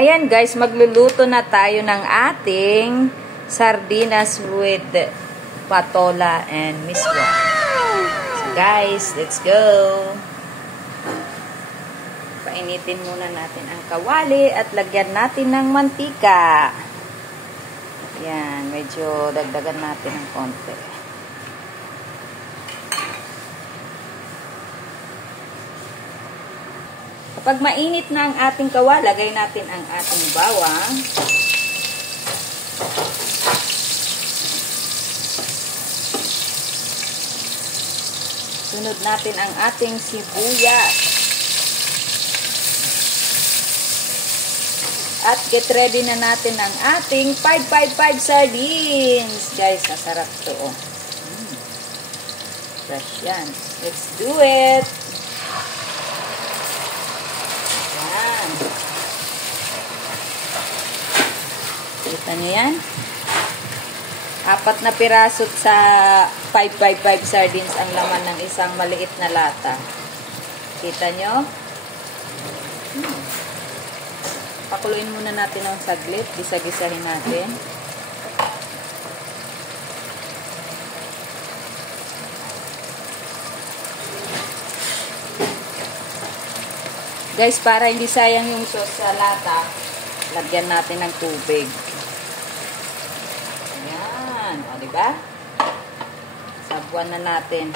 Ayan guys, magluluto na tayo ng ating sardinas with patola and miswa. So guys, let's go! Painitin muna natin ang kawali at lagyan natin ng mantika. Ayan, medyo dagdagan natin ng konti. Kapag mainit na ang ating kawali, lagay natin ang ating bawang. Sunod natin ang ating sibuyas. At get ready na natin ang ating 555 sardines. Guys, masarap to. Oh. Fresh yan. Let's do it. Yan. Kita nyo yan? 4 na pirasot sa 555 sardines ang laman ng isang maliit na lata. Kita nyo? Pakuluin muna natin ng saglit. Gisa-gisahin natin. Guys, para hindi sayang yung sauce sa lata, lagyan natin ng tubig. Ayan. O, diba? Sabuan na natin.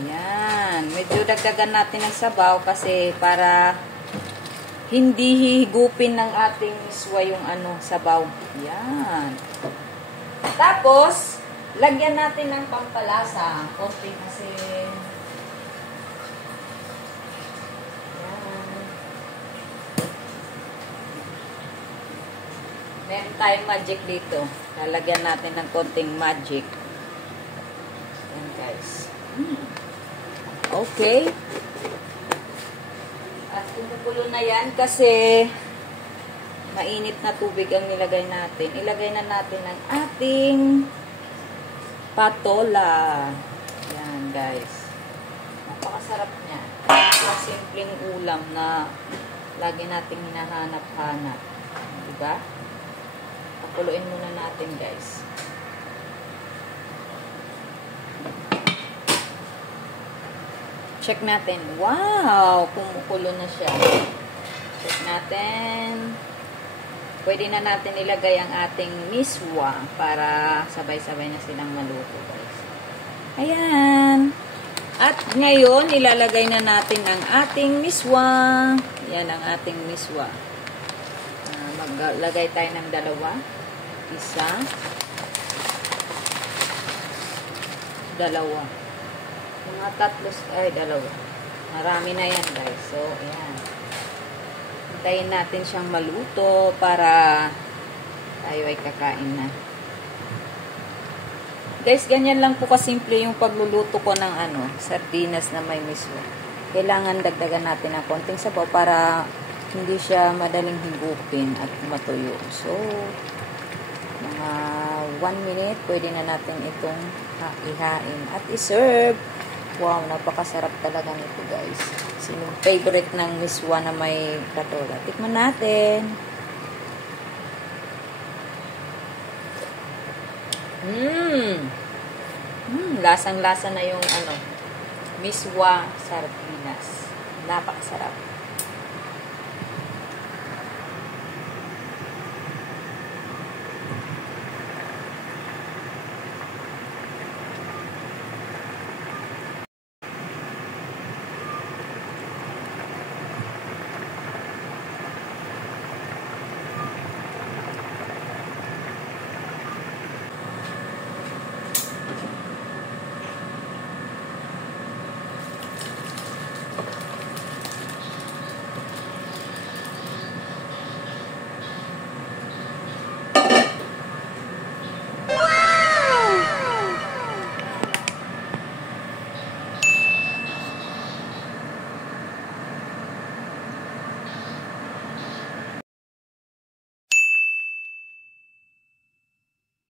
Ayan. Medyo dagdagan natin ng sabaw kasi para hindi hihigupin ng ating miswa yung sabaw. Ayan. Tapos, lagyan natin ng pampalasa. Konti kasi. Meron tayong magic dito. Lalagyan natin ng konting magic. Ayan guys. Okay. At kumukulo na yan kasi mainit na tubig ang nilagay natin. Ilagay na natin ang ating patola. Ayan guys. Napakasarap niya. Simpleng ulam na lagi nating hinahanap-hanap. Diba? Pakuluin muna natin guys. Check natin. Wow! Kumukulo na siya. Check natin. Pwede na natin ilagay ang ating miswa para sabay-sabay na silang maluto guys. Ayan. At ngayon, ilalagay na natin ang ating miswa. Yan ang ating miswa. Maglagay tayo ng 2. 1. 2. Mga 3, ay 2. Marami na yan guys. So, ayan. Hintayin natin siyang maluto para tayo ay kakain na. Guys, ganyan lang po kasimple yung pagluluto ko ng sardinas na may miswa. Kailangan dagdagan natin ng konting sabaw para hindi siya madaling higupin at matuyo. So, mga 1 minute, pwede na natin itong ihain at iserve. Wow, napakasarap talaga nito guys. Sinong favorite ng miswa na may patola? Tikman natin. Lasang-lasa na yung miswa sardinas. Napakasarap.